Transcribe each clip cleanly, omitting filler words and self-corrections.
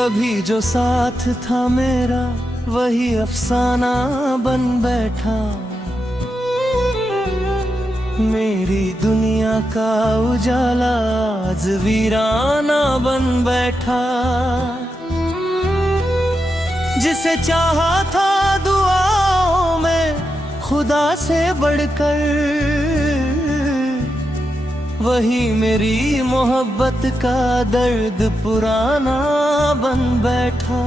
कभी जो साथ था मेरा वही अफसाना बन बैठा। मेरी दुनिया का उजाला आज वीराना बन बैठा। जिसे चाहा था दुआओं में खुदा से बढ़कर, वही मेरी मोहब्बत का दर्द पुराना बन बैठा।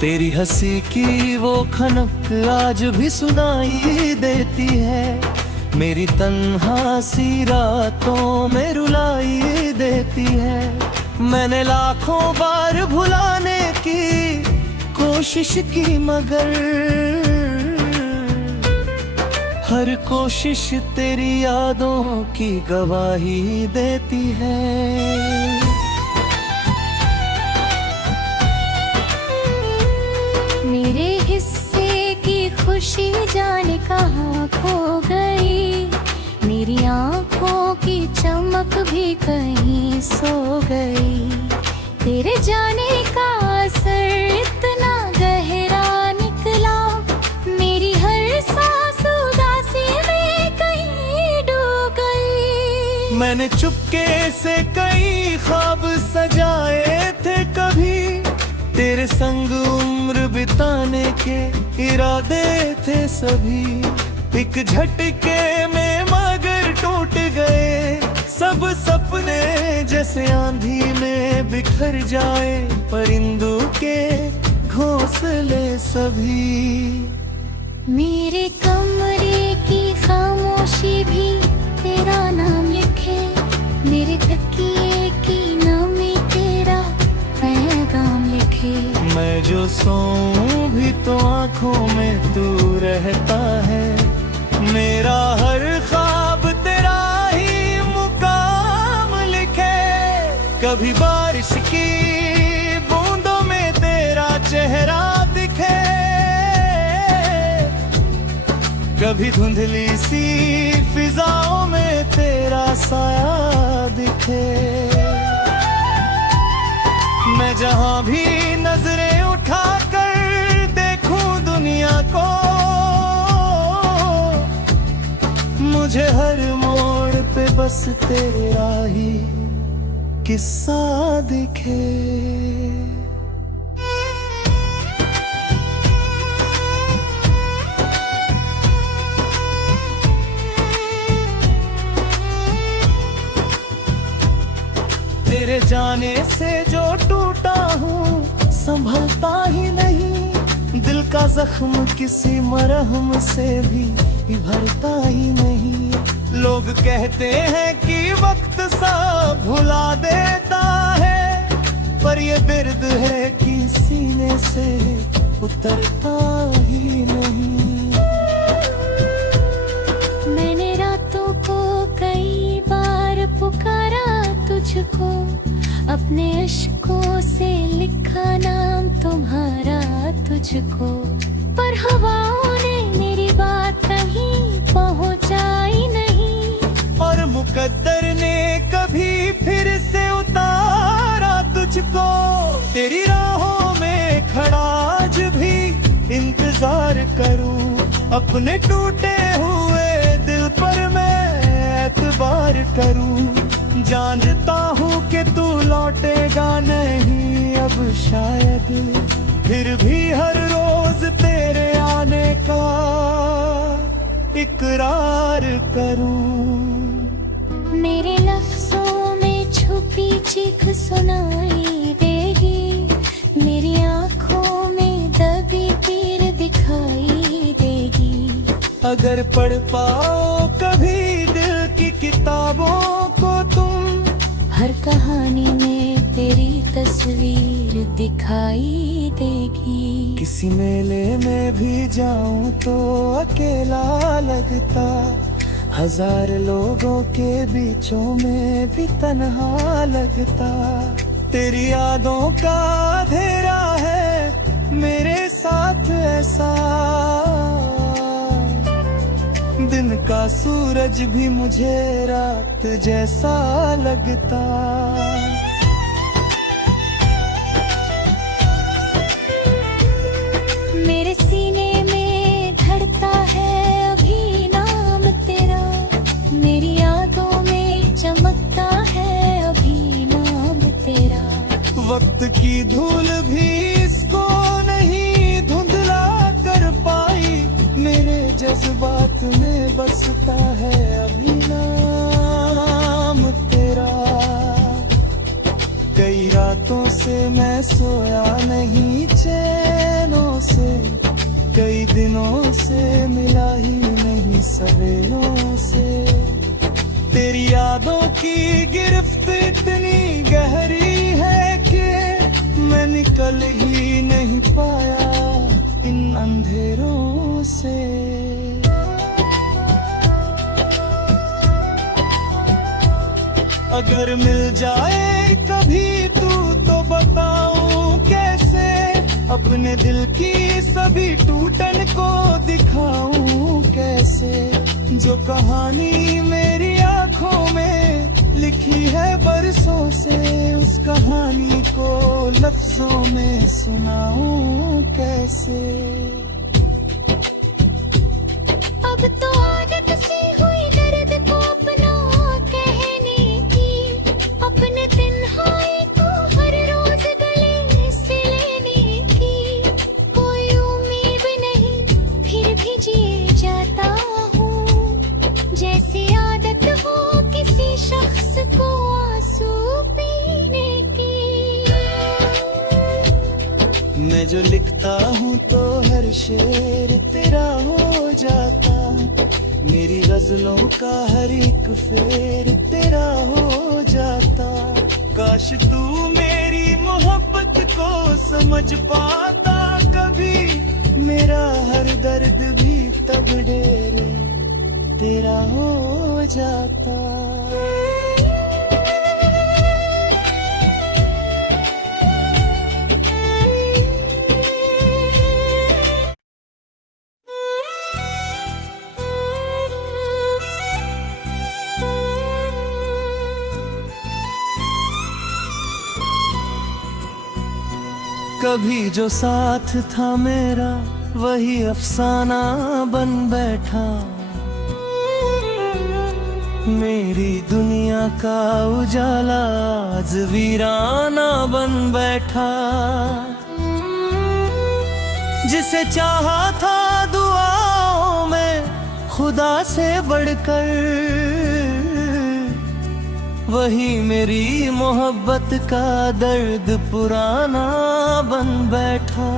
तेरी हंसी की वो खनक आज भी सुनाई देती है। मेरी तन्हा सी रातों में रुलाई देती है। मैंने लाखों बार भुलाने की कोशिश की, मगर हर कोशिश तेरी यादों की गवाही देती है। मेरे हिस्से की खुशी जाने कहाँ खो गई। मेरी आँखों की चमक भी कहीं सो गई। तेरे जाने का असर इतना गहरा निकला। मेरी हर सांस उदासी में कहीं डूब गई। मैंने चुपके से कई ख्वाब सजाए थे कभी। तेरे संग उम्र बिताने के इरादे थे सभी। एक झटके में मगर टूट गए सब सपने, जैसे आंधी में बिखर जाए परिंदों के घोंसले सभी। मेरे कमरे की खामोशी भी तेरा नाम लिखे। मेरे तकिए की नमी तेरा पैगाम लिखे। मैं जो सोऊं भी तो आंखों में तू रहता है। मेरा हर ख्वाब तेरा ही मुकाम लिखे। कभी बारिश की बूंदों में तेरा चेहरा दिखे, कभी धुंधली सी फिजाओं में तेरा साया दिखे। मैं जहां भी नजरें उठाकर देखूं दुनिया को, मुझे हर मोड़ पे बस तेरा ही किस्सा दिखे। तेरे जाने से जो टूटा हूँ संभलता ही नहीं। दिल का जख्म किसी मरहम से भी भरता ही नहीं। लोग कहते हैं कि वक्त सा भुला देता है, पर ये दर्द है कि सीने से उतरता ही नहीं। मैंने रातों को कई बार पुकारा तुझको। अपने अश्कों से लिखा नाम तुम्हारा तुझको। पर हवाओं ने मेरी बात कहीं पहुंचाई नहीं। और मुकद्दर ने कभी फिर से उतारा तुझको। तेरी राहों में खड़ा आज भी इंतजार करूं। अपने टूटे हुए दिल पर मैं एतबार करूं। जानता हूँ कि तू लौटेगा नहीं अब शायद, फिर भी हर रोज तेरे आने का इकरार करूं। मेरे लफ्जों में छुपी चीख सुनाई देगी। मेरी आँखों में दबी पीर दिखाई देगी। अगर पढ़ पाओ कभी दिल की किताबों को तुम, हर कहानी में तेरी तस्वीर दिखाई देगी। किसी मेले में भी जाऊं तो अकेला लगता, हजार लोगों के बीचों में भी तन्हा लगता। तेरी यादों का अंधेरा है मेरे साथ ऐसा, दिन का सूरज भी मुझे रात जैसा लगता। मेरे सीने में धड़ता है अभी नाम तेरा, मेरी यादों में चमकता है अभी नाम तेरा। वक्त की धूल भी इसको नहीं धुंधला कर पाई, मेरे जज्बात में बसता है अभी नाम तेरा। कई रातों से मैं सोया नहीं चैनों से, कई दिनों से मिला ही नहीं सवेरों से। तेरी यादों की गिरफ्त इतनी गहरी है कि मैं निकल ही नहीं पाया इन अंधेरों से। अगर मिल जाए कभी तू तो बताऊं कैसे, अपने दिल की सभी टूटन को दिखाऊं कैसे। जो कहानी मेरी आंखों में लिखी है बरसों से, उस कहानी को लफ्जों में सुनाऊं कैसे। अब तो आदत सी हुई दर्द को अपना कहने की, अपने तन्हाई को हर रोज गले से लेने की। कोई उम्मीद नहीं फिर भी जिए जाता हूँ, जैसे आदत हो किसी शख्स को आंसू पीने की। मैं जो लिखता हूँ तो हर शेर तेरा हो जाता, मेरी गजलों का हर एक फेर तेरा हो जाता। काश तू मेरी मोहब्बत को समझ पाता कभी, मेरा हर दर्द भी तब ढेर तेरा हो जाता। कभी जो साथ था मेरा वही अफसाना बन बैठा, मेरी दुनिया का उजाला आज वीराना बन बैठा। जिसे चाहा था दुआओं में खुदा से बढ़कर, वही मेरी मोहब्बत का दर्द पुराना बन बैठा।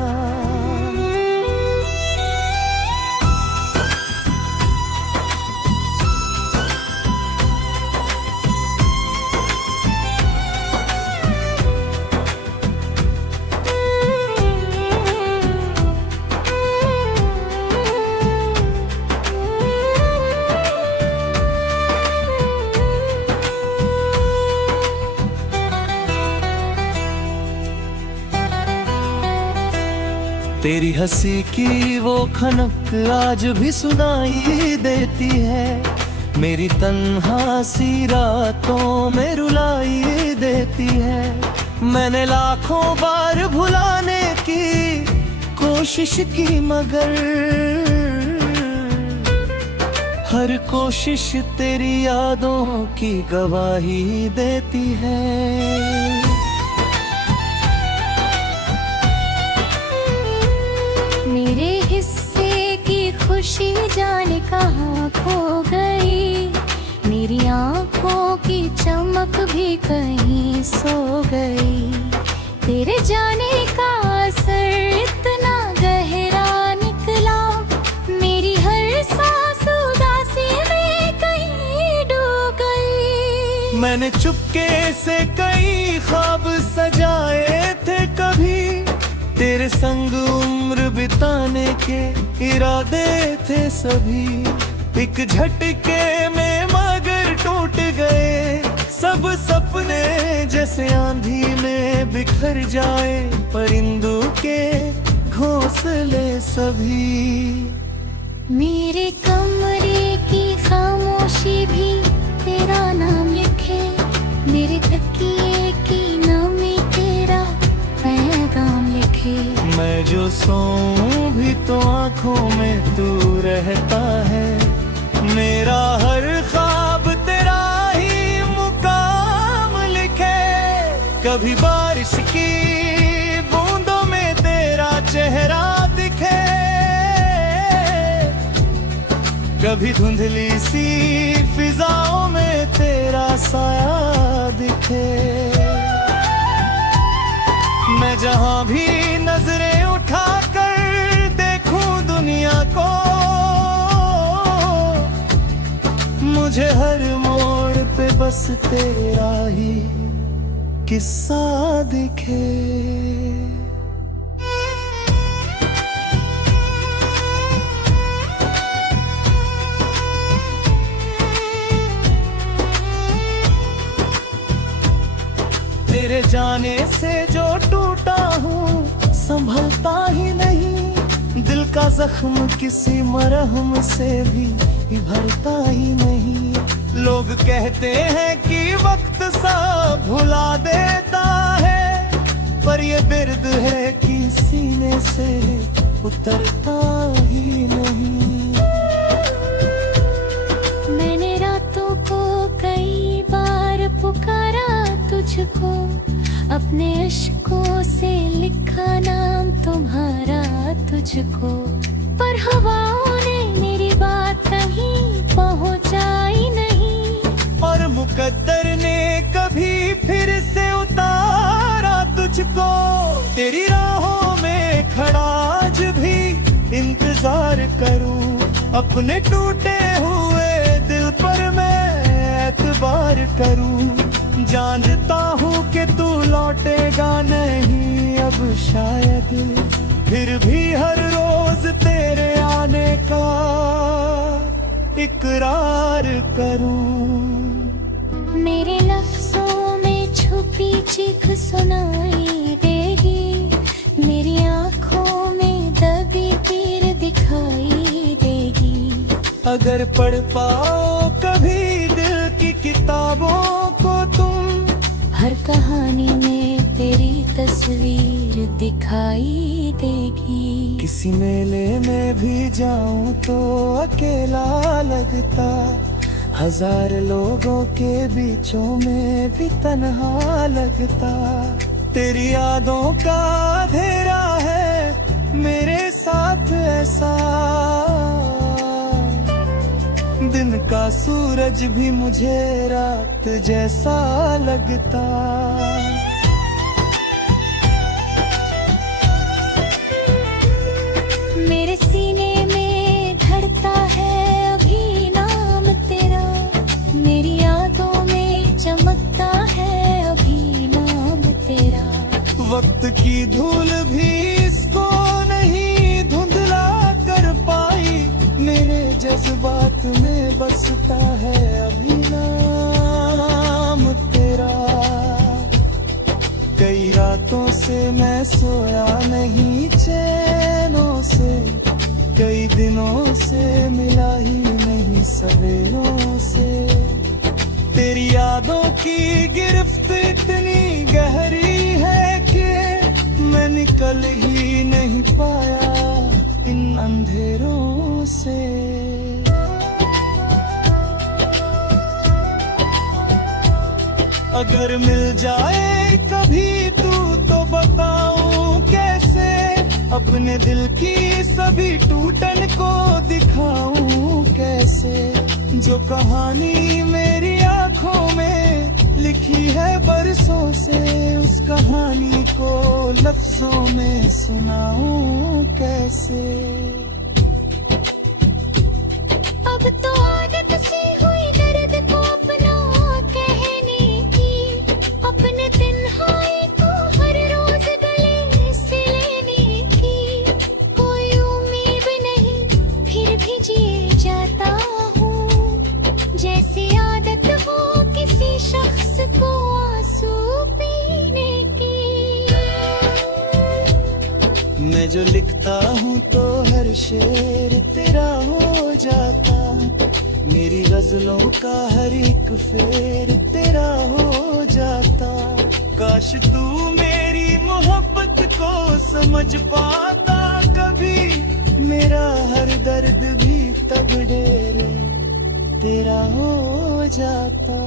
तेरी हंसी की वो खनक आज भी सुनाई देती है, मेरी तन्हा सी रातों में रुलाई देती है। मैंने लाखों बार भुलाने की कोशिश की मगर हर कोशिश तेरी यादों की गवाही देती है। मेरे हिस्से की खुशी जाने कहाँ खो गई, मेरी आँखों की चमक भी कहीं सो गई। तेरे जाने का असर इतना गहरा निकला, मेरी हर सांस उदासी में कहीं डूब गई। मैं मैंने चुपके से कई ख्वाब सजाए थे कभी, तेरे संग उम्र बिताने के इरादे थे सभी। एक झटके में मगर टूट गए सब सपने, जैसे आंधी में बिखर जाए परिंदों के घोंसले सभी। मेरे कमरे की खामोशी भी तेरा नाम लिखे, मेरे तकिए की नमी तेरा पैगाम लिखे। मैं जो सोऊं भी तो आंखों में तू रहता है, मेरा हर ख्वाब तेरा ही मुकाम लिखे। कभी बारिश की बूंदों में तेरा चेहरा दिखे, कभी धुंधली सी फिजाओं में तेरा साया दिखे। मैं जहां भी नजरें उठाकर देखूं दुनिया को, मुझे हर मोड़ पे बस तेरा ही किस्सा दिखे। तेरे जाने से जो टूटा हूँ संभलता ही नहीं, दिल का जख्म किसी मरहम से भी भरता ही नहीं। लोग कहते हैं कि वक्त सा भुला देता है, पर ये दर्द है कि सीने से उतरता ही नहीं। मैंने रातों को कई बार पुकारा तुझको, अपने अश्कों से लिखा नाम तुम्हारा तुझको, पर हवाओं ने मेरी बात कहीं पहुंचाई नहीं। और मुकद्दर ने कभी फिर से उतारा तुझको, तेरी राहों में खड़ा आज भी इंतजार करूं, अपने टूटे हुए दिल पर मैं एतबार करूं। जानता हूँ कि तू लौटेगा नहीं अब शायद, फिर भी हर रोज तेरे आने का इकरार करूं। मेरे लफ्जों में छुपी चीख सुनाई देगी, मेरी आंखों में दबी पीर दिखाई देगी। अगर पढ़ पाओ कभी दिल की किताबों को तुम, हर कहानी में तेरी तस्वीर दिखाई देगी। किसी मेले में भी जाऊं तो अकेला लगता, हजार लोगों के बीचों में भी तन्हा लगता। तेरी यादों का अंधेरा है मेरे साथ ऐसा, दिन का सूरज भी मुझे रात जैसा लगता। मेरे सीने में धड़ता है अभी नाम तेरा, मेरी यादों में चमकता है अभी नाम तेरा। वक्त की धूल भी इसको नहीं धुंधला कर पाई, मेरे जज्बात में बसता है अभी नाम तेरा। कई रातों से मैं सोया नहीं चैनों से, कई दिनों से मिला ही नहीं सवेरों से। तेरी यादों की गिरफ्त इतनी गहरी है कि मैं निकल ही नहीं पाया इन अंधेरों से। अगर मिल जाए कभी तू तो बताऊं कैसे, अपने दिल की सभी टूटन को दिखाऊं कैसे। जो कहानी मेरी आंखों में लिखी है बरसों से, उस कहानी को लफ्जों में सुनाऊं कैसे। अब तो आदत सी हुई दर्द को अपना कहने जो लिखता हूँ तो हर शेर तेरा हो जाता, मेरी गजलों का हर एक फेर तेरा हो जाता। काश तू मेरी मोहब्बत को समझ पाता कभी, मेरा हर दर्द भी तब ढेर तेरा हो जाता।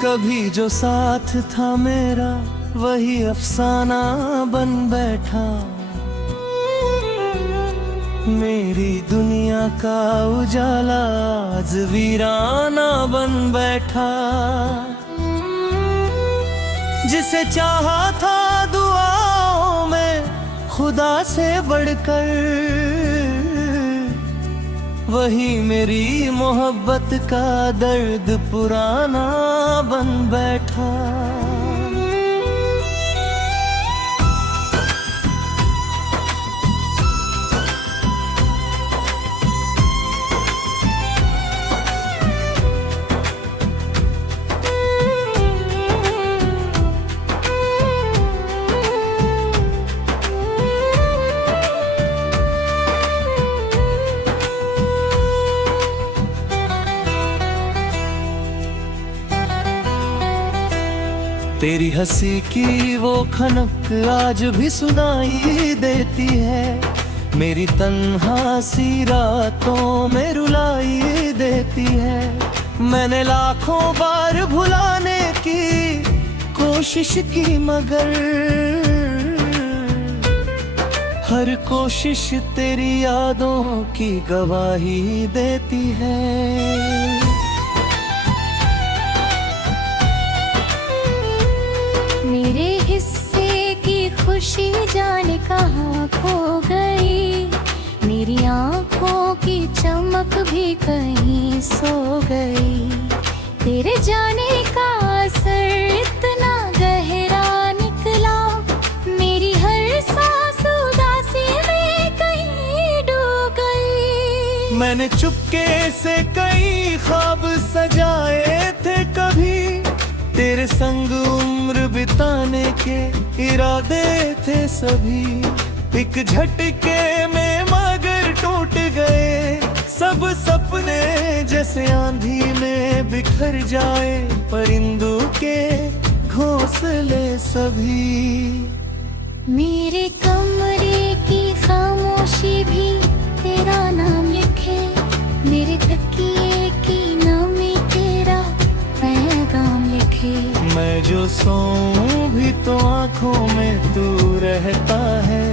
कभी जो साथ था मेरा वही अफसाना बन बैठा, मेरी दुनिया का उजाला आज वीराना बन बैठा। जिसे चाहा था दुआओं में खुदा से बढ़कर, वही मेरी मोहब्बत का दर्द पुराना बन बैठा। तेरी हंसी की वो खनक आज भी सुनाई देती है, मेरी तन्हा सी रातों में रुलाई देती है। मैंने लाखों बार भुलाने की कोशिश की मगर हर कोशिश तेरी यादों की गवाही देती है। मेरे हिस्से की खुशी जाने कहाँ खो गई, मेरी आँखों की चमक भी कहीं सो गई। तेरे जाने का असर इतना गहरा निकला, मेरी हर सांस उदासी में कहीं डूब गई। मैंने चुपके से कई ख्वाब सजाए थे कभी, तेरे संग उम्र बिताने के इरादे थे सभी। एक झटके में मगर टूट गए सब सपने, जैसे आंधी में बिखर जाए परिंदों के घोंसले सभी। मेरे कमरे की खामोशी भी तेरा नाम लिखे, मेरे तकिए की नमी तेरा पैगाम लिखे। मैं जो सोऊं भी तो आंखों में तू रहता है,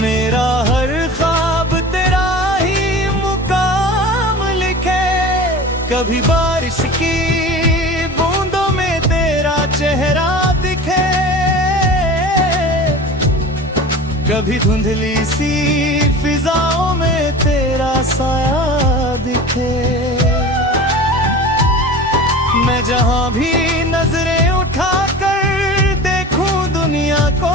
मेरा हर ख्वाब तेरा ही मुकाम लिखे। कभी बारिश की बूंदों में तेरा चेहरा दिखे, कभी धुंधली सी फिजाओं में तेरा साया दिखे। मैं जहां भी नजरें उठाकर देखूं दुनिया को,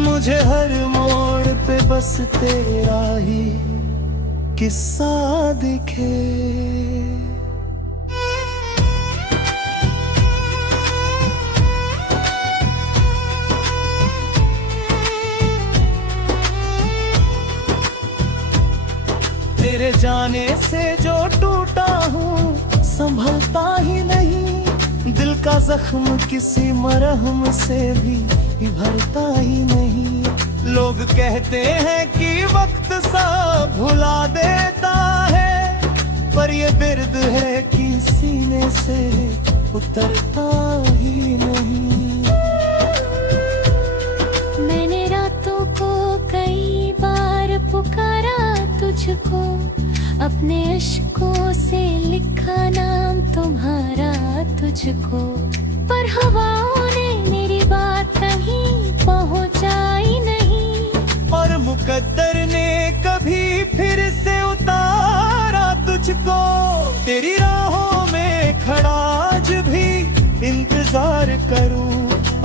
मुझे हर मोड़ पे बस तेरा ही किस्सा दिखे। तेरे जाने से जो टूटा हूँ संभलता ही नहीं, दिल का जख्म किसी मरहम से भी भरता ही नहीं। लोग कहते हैं कि वक्त सा भुला देता है, पर ये दर्द है कि सीने से उतरता ही नहीं। मैंने रातों को कई बार पुकारा तुझको, अपने इश्कों से लिखा नाम तुम्हारा तुझको, पर हवाओं ने मेरी बात कहीं पहुंचाई नहीं। और मुकद्दर ने कभी फिर से उतारा तुझको, तेरी राहों में प्यार करूं,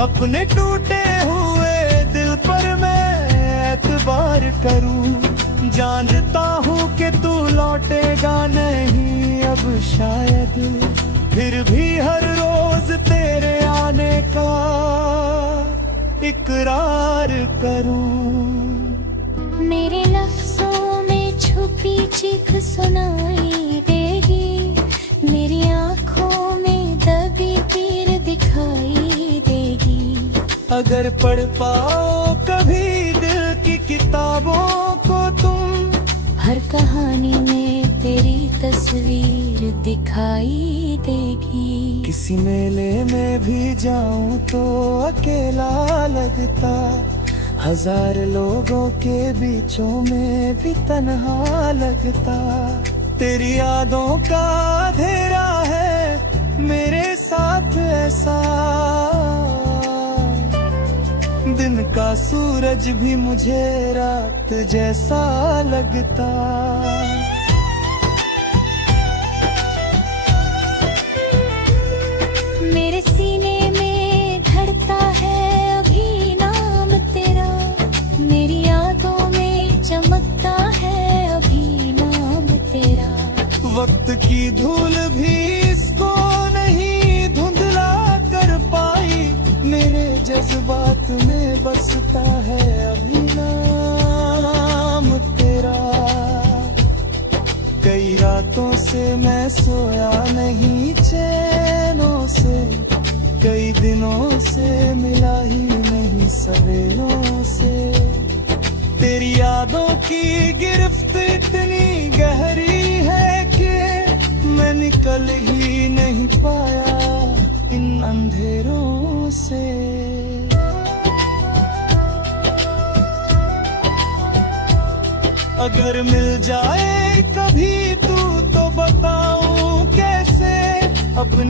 अपने टूटे हुए दिल पर मैं एतबार करूं। जानता हूँ कि तू लौटेगा नहीं अब शायद, फिर भी हर रोज तेरे आने का इकरार करूं। मेरे लफ्जों में छुपी चीख सुनाई देगी, मेरी आंखों में दबी पीर दिखाई देगी। अगर पढ़ पाओ कभी दिल की किताबों को तुम, हर कहानी में तेरी तस्वीर दिखाई देगी। किसी मेले में भी जाऊं तो अकेला लगता, हजार लोगों के बीचों में भी तन्हा लगता। तेरी यादों का अंधेरा है मेरे साथ ऐसा, दिन का सूरज भी मुझे रात जैसा लगता। मेरे सीने में धड़ता है अभी नाम तेरा, मेरी यादों में चमकता है अभी नाम तेरा। वक्त की धूल भी इसको नहीं धुंधला कर पाई, मेरे जज्बात में बसता है अभी नाम तेरा। कई रातों से मैं सोया नहीं चैनों से, कई दिनों से मिला ही नहीं सवेरों से। तेरी यादों की गिरफ्त इतनी गहरी है कि मैं निकल ही नहीं पाया इन अंधेरों से। अगर मिल जाए कभी तू तो बताऊं कैसे अपने